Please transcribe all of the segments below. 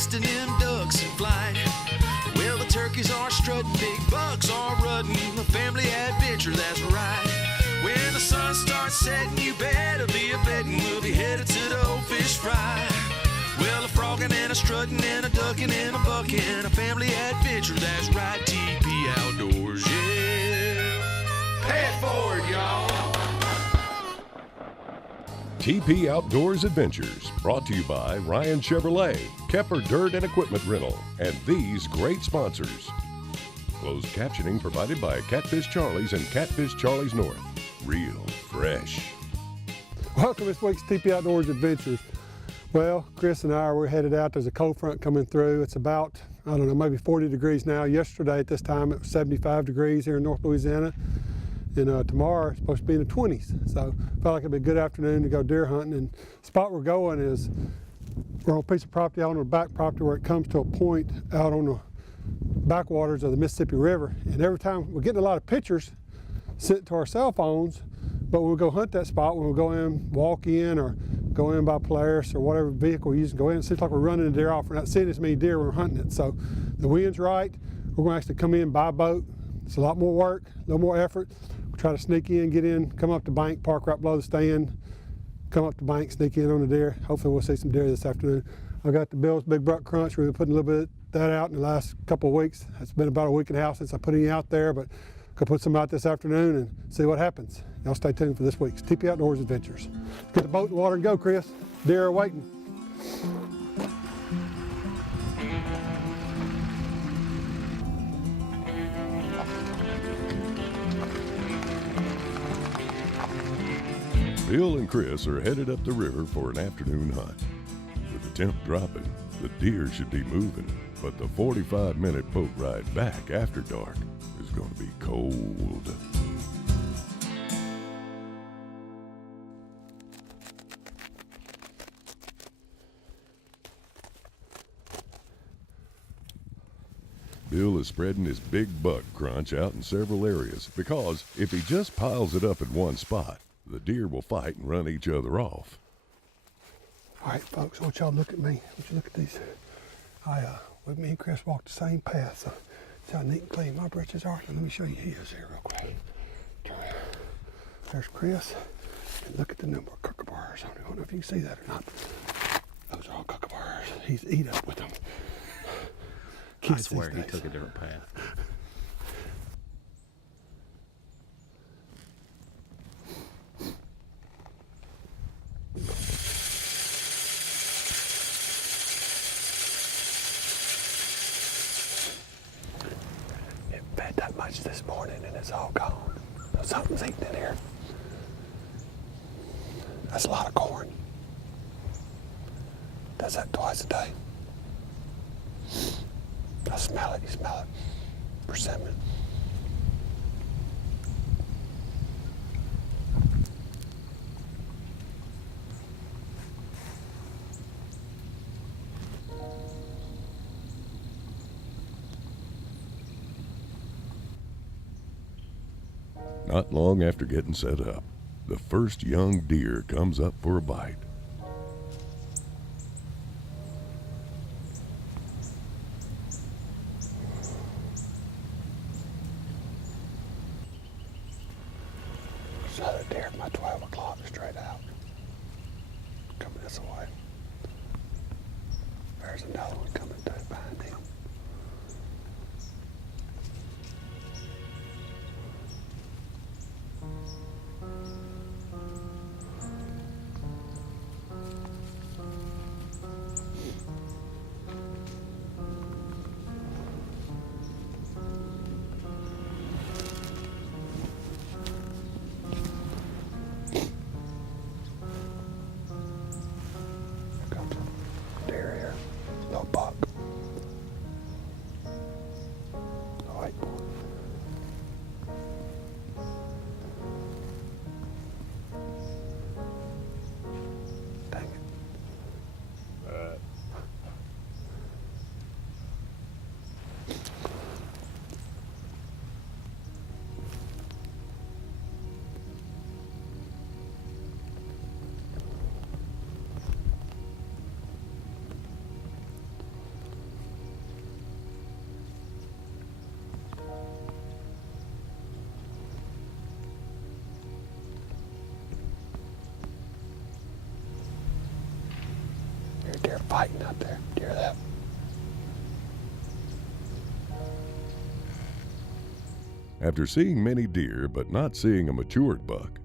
nesting them ducks in flight. Well, the turkeys are strutting, big bucks are rutting, a family adventure, that's right. When the sun starts setting, you better be a betting we'll be headed to the old fish fry. Well, a frogging and a strutting and a ducking and a bucking, a family adventure, that's right. TP Outdoors, yeah. Pay it forward, y'all. TP Outdoors Adventures, brought to you by Ryan Chevrolet, Kepper Dirt and Equipment Rental, and these great sponsors. Closed captioning provided by Catfish Charlie's and Catfish Charlie's North. Real fresh. Welcome to this week's TP Outdoors Adventures. Well, Chris and we're headed out. There's a cold front coming through. It's about, I don't know, maybe 40 degrees now. Yesterday at this time it was 75 degrees here in North Louisiana. And tomorrow it's supposed to be in the 20s. So felt like it'd be a good afternoon to go deer hunting. And the spot we're going is, we're on a piece of property out on the back property where it comes to a point out on the backwaters of the Mississippi River. And every time we're getting a lot of pictures sent to our cell phones, but when we go hunt that spot, when we go in, walk in, or go in by Polaris or whatever vehicle we use and go in, it seems like we're running the deer off. We're not seeing as many deer when we're hunting it. So the wind's right. We're going to actually come in by boat. It's a lot more work, a little more effort. We'll try to sneak in, get in, come up the bank, park right below the stand, come up the bank, sneak in on the deer. Hopefully we'll see some deer this afternoon. I got the Bill's Big Buck Crunch. We've been putting a little bit of that out in the last couple of weeks. It's been about a week and a half since I put any out there, but could put some out this afternoon and see what happens. Y'all stay tuned for this week's TP Outdoors Adventures. Let's get the boat in the water and go, Chris. Deer are waiting. Bill and Chris are headed up the river for an afternoon hunt. With the temp dropping, the deer should be moving, but the 45-minute boat ride back after dark is going to be cold. Bill is spreading his big buck crunch out in several areas because if he just piles it up in one spot, the deer will fight and run each other off. All right, folks, I want y'all to look at me. I want you to look at these. With me and Chris walked the same path, so see how neat and clean my britches are. Let me show you his here real quick. There's Chris, and look at the number of kookaburras. I don't know if you can see that or not. Those are all kookaburras. He's eat up with them. I swear he took a different path. It fed that much this morning and it's all gone. So something's eating in here. That's a lot of corn. Does that twice a day. I smell it, you smell it. Persimmon. Not long after getting set up, the first young deer comes up for a bite. Another deer at my 12 o'clock straight out. Coming this way. There's another one coming through behind him. Deer here, little buck. Oh, wait. Dang it. fighting out there. Do you hear that? After seeing many deer but not seeing a matured buck,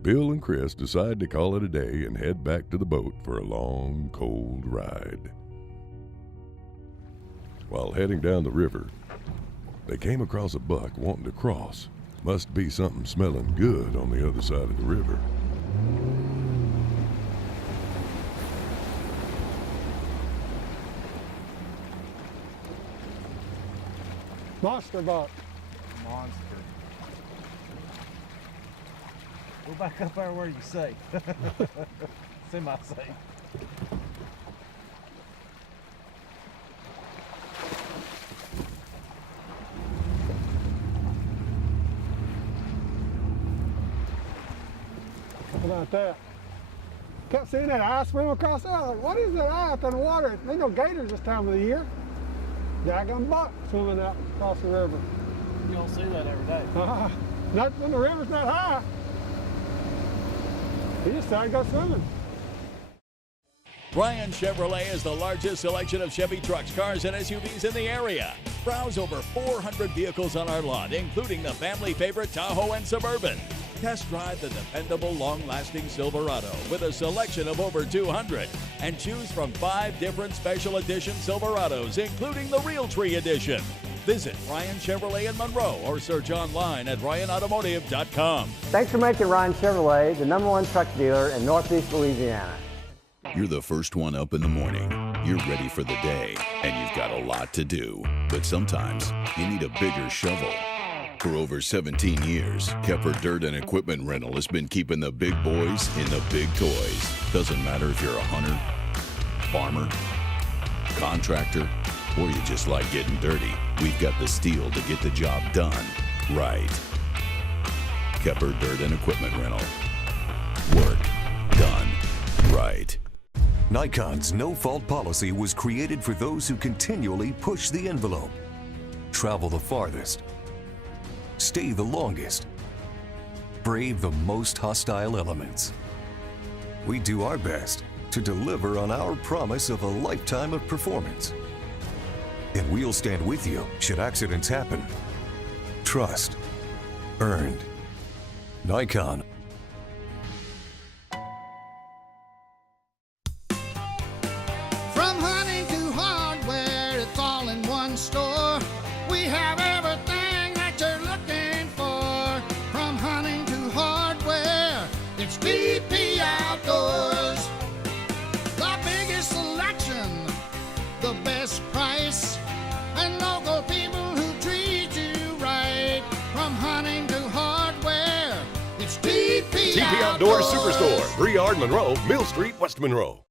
Bill and Chris decide to call it a day and head back to the boat for a long, cold ride. While heading down the river, they came across a buck wanting to cross. Must be something smelling good on the other side of the river. Monster buck. Monster. Go back up there where you safe. Semi-safe. How about that? Kept seeing that eye swim across there. Like, what is that eye out in the water? Ain't no gators this time of the year. Daggone buck swimming out across the river. You don't see that every day. Not when the river's not high. He just decided to go swimming. Ryan Chevrolet is the largest selection of Chevy trucks, cars, and SUVs in the area. Browse over 400 vehicles on our lot, including the family favorite Tahoe and Suburban. Test drive the dependable, long-lasting Silverado with a selection of over 200 and choose from 5 different special edition Silverados, including the Realtree Edition. Visit Ryan Chevrolet in Monroe or search online at RyanAutomotive.com. Thanks for making Ryan Chevrolet the #1 truck dealer in Northeast Louisiana. You're the first one up in the morning. You're ready for the day, and you've got a lot to do. But sometimes you need a bigger shovel. For over 17 years, Kepper Dirt and Equipment Rental has been keeping the big boys in the big toys. Doesn't matter if you're a hunter, farmer, contractor, or you just like getting dirty. We've got the steel to get the job done right. Kepper Dirt and Equipment Rental. Work done right. Nikon's no-fault policy was created for those who continually push the envelope, travel the farthest, stay the longest, brave the most hostile elements. We do our best to deliver on our promise of a lifetime of performance. And we'll stand with you should accidents happen. Trust earned. Nikon. From hunting to hardware, it's all in one store. We have everything that you're looking for. From hunting to hardware, it's DP Outdoors. The biggest selection, the best price, and local people who treat you right. From hunting to hardware, it's TP Outdoors Superstore, Briard, Monroe, Mill Street, West Monroe.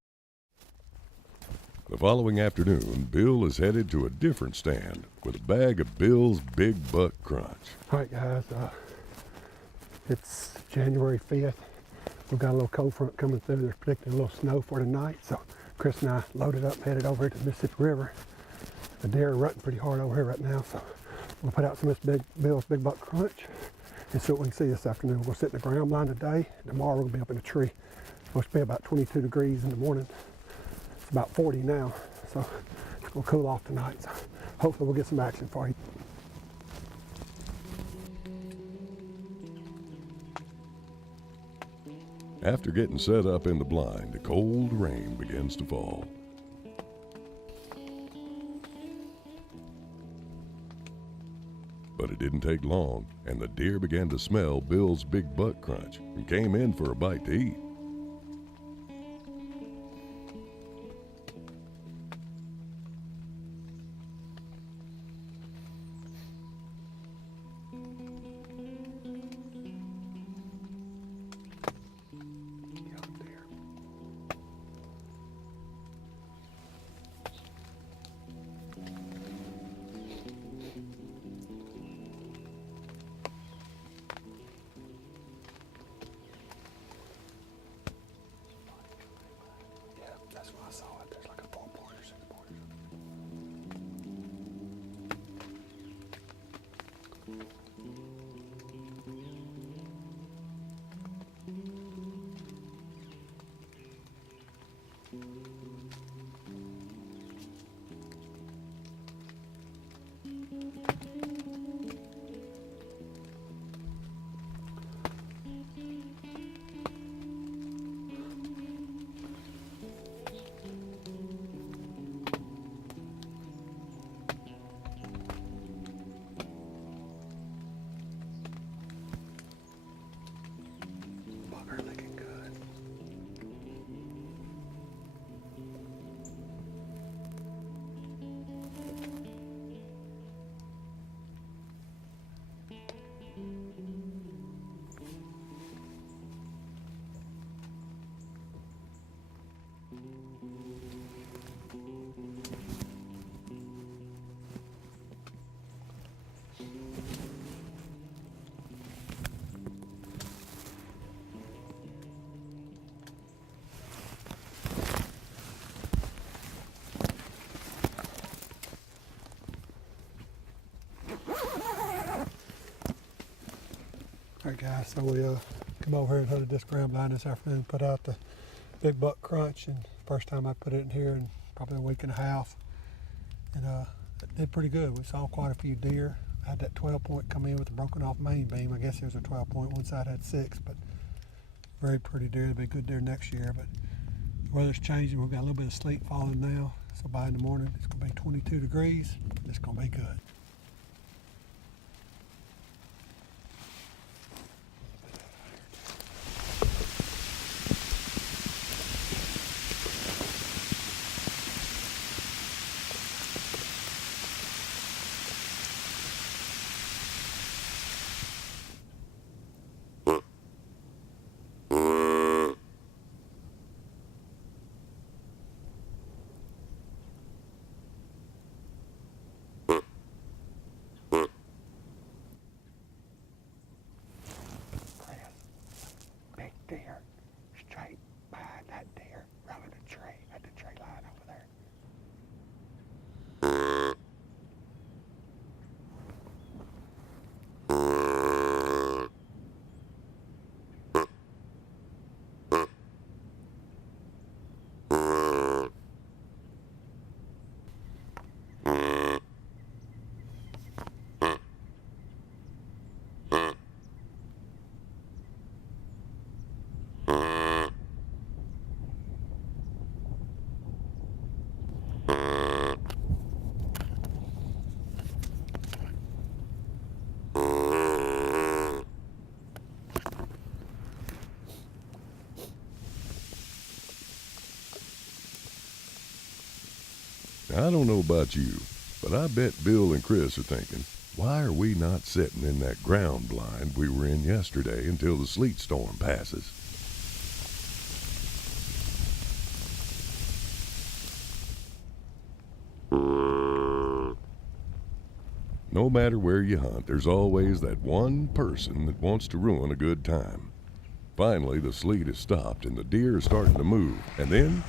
The following afternoon, Bill is headed to a different stand with a bag of Bill's Big Buck Crunch. All right, guys, it's January 5th. We've got a little cold front coming through. There's predicting a little snow for tonight, so Chris and I loaded up and headed over to the Mississippi River. The deer are rutting pretty hard over here right now, so we'll put out some of this Bill's Big Buck Crunch and see what we can see this afternoon. We'll sit in the ground blind today. Tomorrow we'll be up in a tree. It's supposed to be about 22 degrees in the morning. It's about 40 now, so it's gonna cool off tonight. So hopefully we'll get some action for you. After getting set up in the blind, a cold rain begins to fall. But it didn't take long, and the deer began to smell Bill's Big Buck Crunch and came in for a bite to eat. Bugger looking good. All right, guys, so we come over here and hooded this ground blind this afternoon, put out the big buck crunch, and first time I put it in here in probably a week and a half, and it did pretty good. We saw quite a few deer. I had that 12 point come in with a broken off main beam. I guess it was a 12 point. One side had 6, but very pretty deer. They'll be good deer next year, but the weather's changing. We've got a little bit of sleet falling now, so by in the morning it's gonna be 22 degrees. It's gonna be good. Deer straight behind that deer, running a tree at the tree line over there. I don't know about you, but I bet Bill and Chris are thinking, why are we not sitting in that ground blind we were in yesterday until the sleet storm passes? No matter where you hunt, there's always that one person that wants to ruin a good time. Finally, the sleet has stopped and the deer are starting to move, and then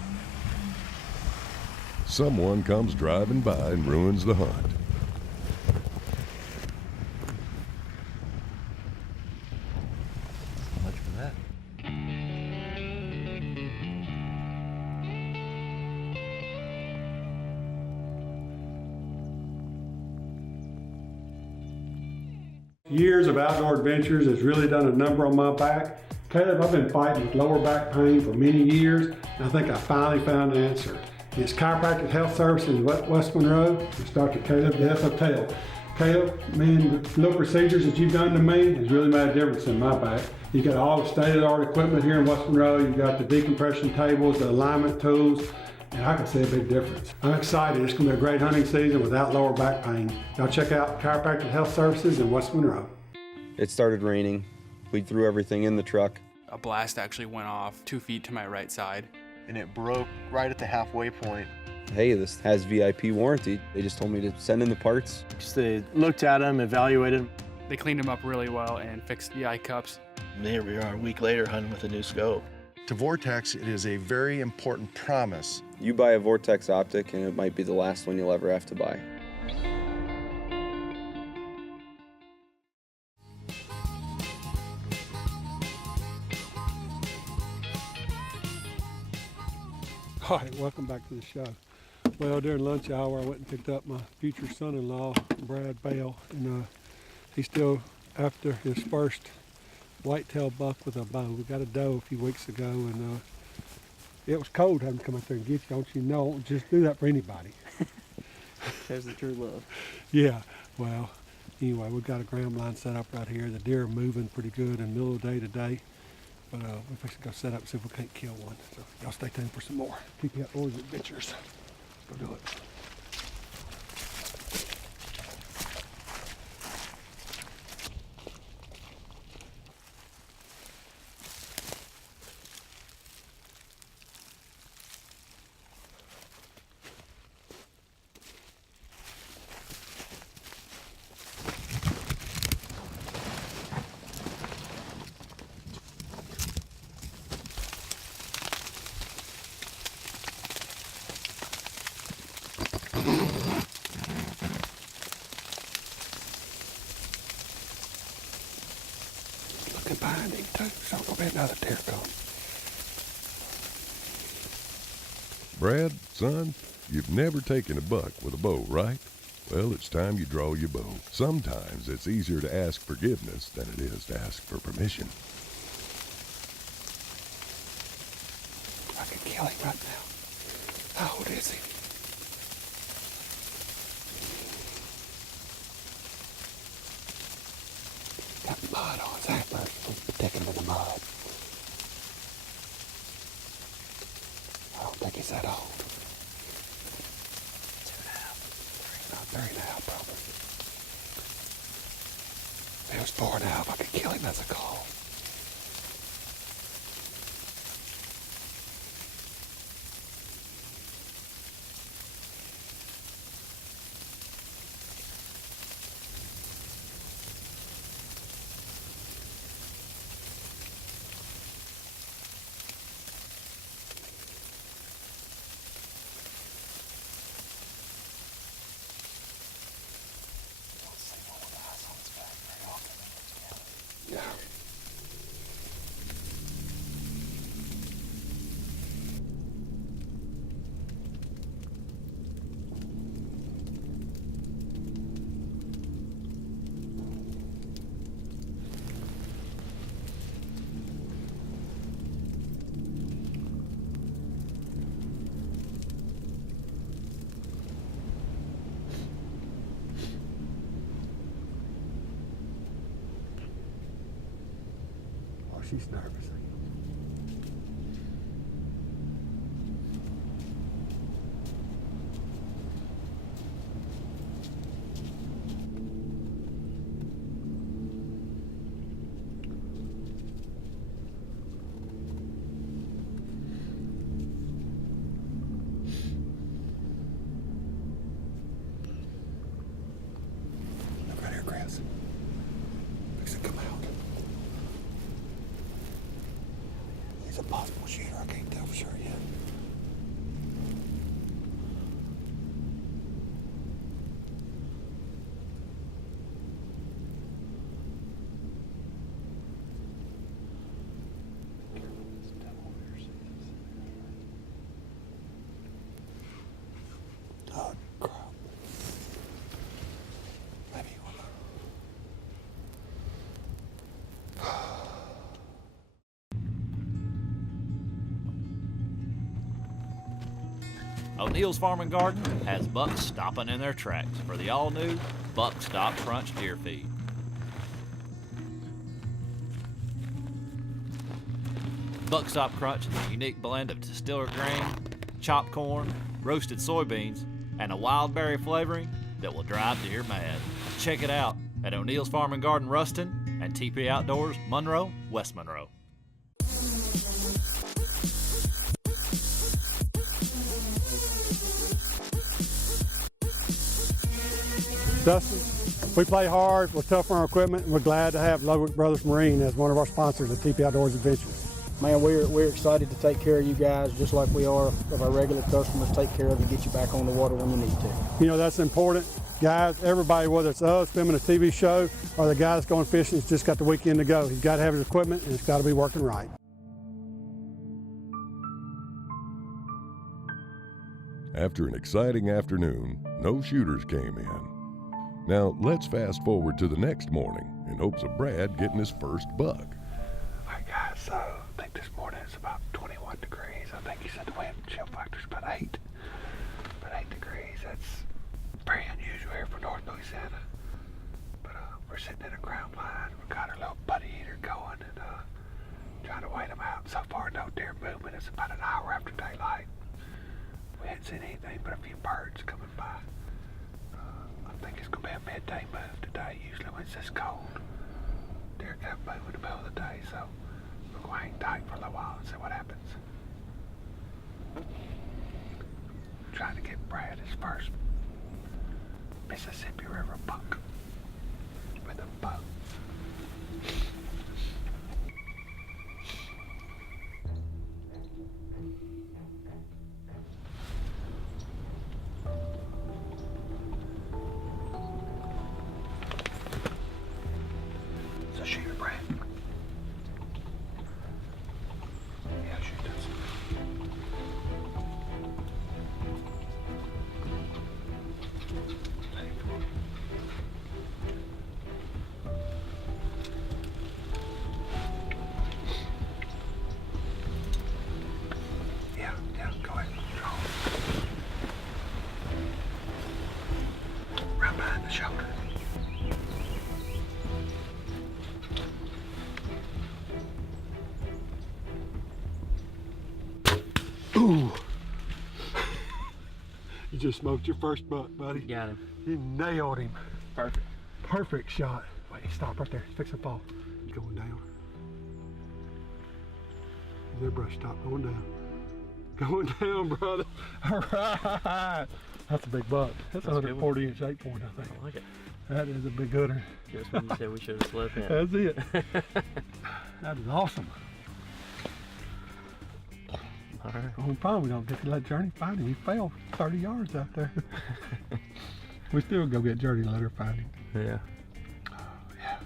someone comes driving by and ruins the hunt. Much for that. Years of outdoor adventures has really done a number on my back. Caleb, I've been fighting with lower back pain for many years, and I think I finally found an answer. It's Chiropractic Health Services in West Monroe. It's Dr. Caleb Death Hotel. Caleb, man, the little procedures that you've done to me has really made a difference in my back. You've got all the state-of-the-art equipment here in West Monroe. You've got the decompression tables, the alignment tools, and I can see a big difference. I'm excited. It's going to be a great hunting season without lower back pain. Y'all check out Chiropractic Health Services in West Monroe. It started raining. We threw everything in the truck. A blast actually went off 2 feet to my right side. And it broke right at the halfway point. Hey, this has VIP warranty. They just told me to send in the parts. Just they looked at them, evaluated them. They cleaned them up really well and fixed the eye cups. And here we are a week later hunting with a new scope. To Vortex, it is a very important promise. You buy a Vortex optic and it might be the last one you'll ever have to buy. All right, welcome back to the show. Well, during lunch hour, I went and picked up my future son-in-law, Brad Bell, and he's still after his first whitetail buck with a bow. We got a doe a few weeks ago, and it was cold having to come out there and get you. Don't you know? Just do that for anybody. Shows the true love. Yeah, well, anyway, we've got a ground line set up right here. The deer are moving pretty good in the middle of the day today. But we're fixing to go set up and see if we can't kill one. So y'all stay tuned for some more TP Outdoors adventures. Let's go do it. Looking behind him too, so there'll be another deer come. Brad, son, you've never taken a buck with a bow, right? Well, it's time you draw your bow. Sometimes it's easier to ask forgiveness than it is to ask for permission. I can kill him right now. How old is he? Got mud on his antlers. We'll take him in the mud. I don't think he's that old. 2.5, 3. Not 3.5, probably. If he was 4.5, I could kill him as a call. Yeah. She's nervous. Look right here, Chris. Fix it come out. He's a possible shooter. I can't tell for sure yet. Oh, crap. Maybe one more. O'Neill's Farm and Garden has bucks stopping in their tracks for the all-new Buck Stop Crunch deer feed. Buck Stop Crunch is a unique blend of distilled grain, chopped corn, roasted soybeans, and a wild berry flavoring that will drive deer mad. Check it out at O'Neill's Farm and Garden Ruston and TP Outdoors Monroe, West Monroe. Dustin, we play hard, we're tough on our equipment, and we're glad to have Ludwig Brothers Marine as one of our sponsors at TP Outdoors Adventures. Man, we're excited to take care of you guys just like we are of our regular customers, take care of you, get you back on the water when you need to. You know, that's important. Guys, everybody, whether it's us filming a TV show or the guy that's going fishing, has just got the weekend to go. He's got to have his equipment and it's got to be working right. After an exciting afternoon, no shooters came in. Now let's fast forward to the next morning in hopes of Brad getting his first buck. All right, guys, so I think this morning it's about 21 degrees. I think he said the wind chill factor's about 8. About 8 degrees. That's very unusual here for North Louisiana. But we're sitting in a ground line. We've got our little buddy eater going and trying to wait them out. So far, no deer movement. It's about an hour after daylight. We haven't seen anything but a few birds coming by. I think it's going to be a midday move today. Usually when it's this cold, deer get move in the middle of the day, so we're going to hang tight for a little while and see what happens. Trying to get Brad his first Mississippi River buck with a bow. So shoot it, Brad. Yeah, shoot this. Yeah, go ahead. Draw. Right behind the shoulder. Ooh. You just smoked your first buck, buddy. Got him. You nailed him. Perfect. Perfect shot. Wait, stop right there. Fix the fall. He's going down. There, brush, stop. Going down. Going down, brother. All right. That's a big buck. That's a 140-inch 8-point, I think. I like it. That is a big gooder. Just when you said we should have slept in. That's it. That is awesome. All right. Only problem, we don't get to let Journey find him. He fell 30 yards out there. We still go get Journey and let her find him. Yeah. Oh, yeah.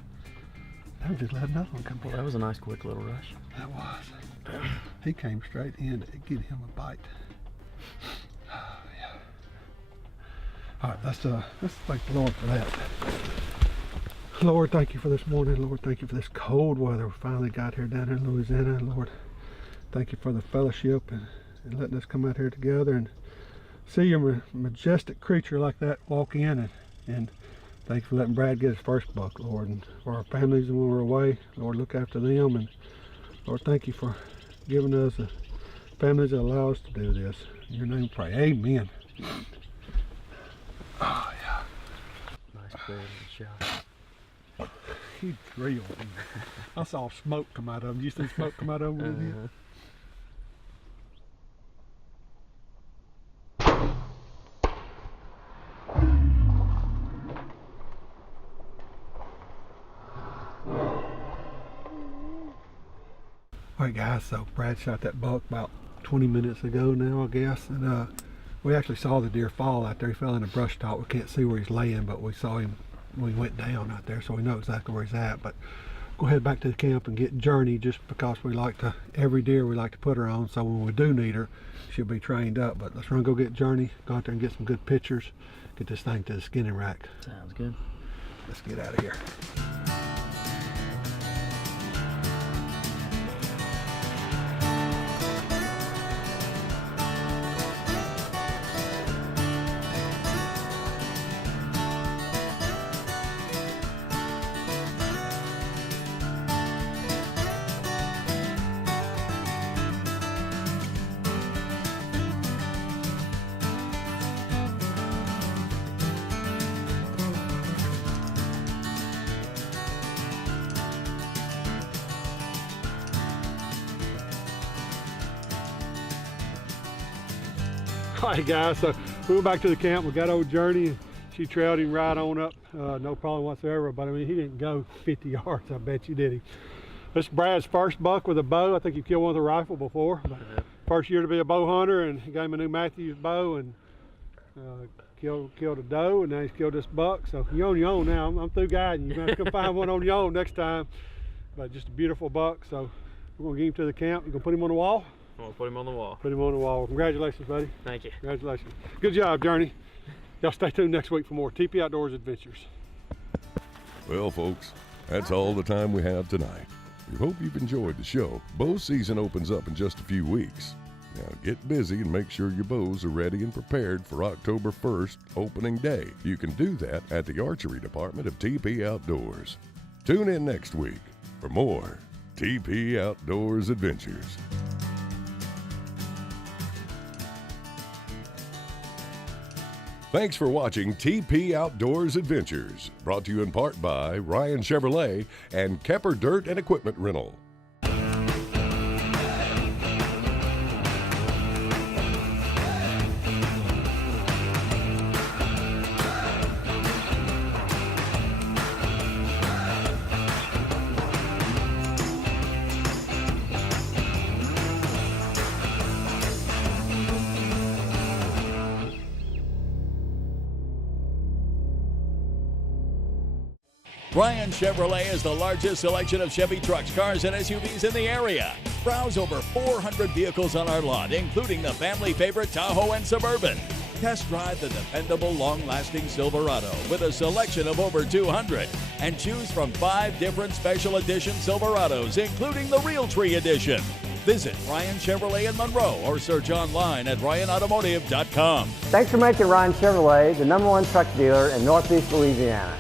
Now just let another one come. Well, that was a nice quick little rush. That was. He came straight in to get him a bite. Oh, yeah. All right, let's thank the Lord for that. Lord, thank you for this morning. Lord, thank you for this cold weather we finally got here down in Louisiana. Lord, thank you for the fellowship and letting us come out here together and see your majestic creature like that walk in. And thank you for letting Brad get his first buck, Lord. And for our families when we're away, Lord, look after them. And Lord, thank you for giving us the families that allow us to do this. In your name pray. Amen. Oh, yeah. Nice clear shot. He drilled him. I saw smoke come out of him. You see smoke come out of him? Alright guys, so Brad shot that buck about 20 minutes ago now, I guess, and we actually saw the deer fall out there. He fell in a brush top. We can't see where he's laying, but we saw him when he went down out there, so we know exactly where he's at. But go ahead back to the camp and get Journey, just because we like to, every deer we like to put her on, so when we do need her, she'll be trained up. But let's run go get Journey, go out there and get some good pictures, get this thing to the skinning rack. Sounds good. Let's get out of here. All right guys, so we went back to the camp. We got old Journey and she trailed him right on up. No problem whatsoever, but I mean, he didn't go 50 yards, I bet you, did he? This is Brad's first buck with a bow. I think he killed one with a rifle before. But first year to be a bow hunter, and he gave him a new Matthews bow and killed a doe, and now he's killed this buck. So you're on your own now. I'm through guiding. You're gonna have to come find one on your own next time. But just a beautiful buck. So we're gonna get him to the camp. You gonna put him on the wall? I'm gonna put him on the wall. Put him on the wall. Congratulations, buddy. Thank you. Congratulations. Good job, Journey. Y'all stay tuned next week for more TP Outdoors Adventures. Well, folks, that's all the time we have tonight. We hope you've enjoyed the show. Bow season opens up in just a few weeks. Now get busy and make sure your bows are ready and prepared for October 1st, opening day. You can do that at the archery department of TP Outdoors. Tune in next week for more TP Outdoors Adventures. Thanks for watching TP Outdoors Adventures, brought to you in part by Ryan Chevrolet and Kepper Dirt and Equipment Rental. Ryan Chevrolet is the largest selection of Chevy trucks, cars, and SUVs in the area. Browse over 400 vehicles on our lot, including the family favorite Tahoe and Suburban. Test drive the dependable, long-lasting Silverado with a selection of over 200 and choose from 5 different special edition Silverados, including the Realtree Edition. Visit Ryan Chevrolet in Monroe or search online at ryanautomotive.com. Thanks for making Ryan Chevrolet the #1 truck dealer in Northeast Louisiana.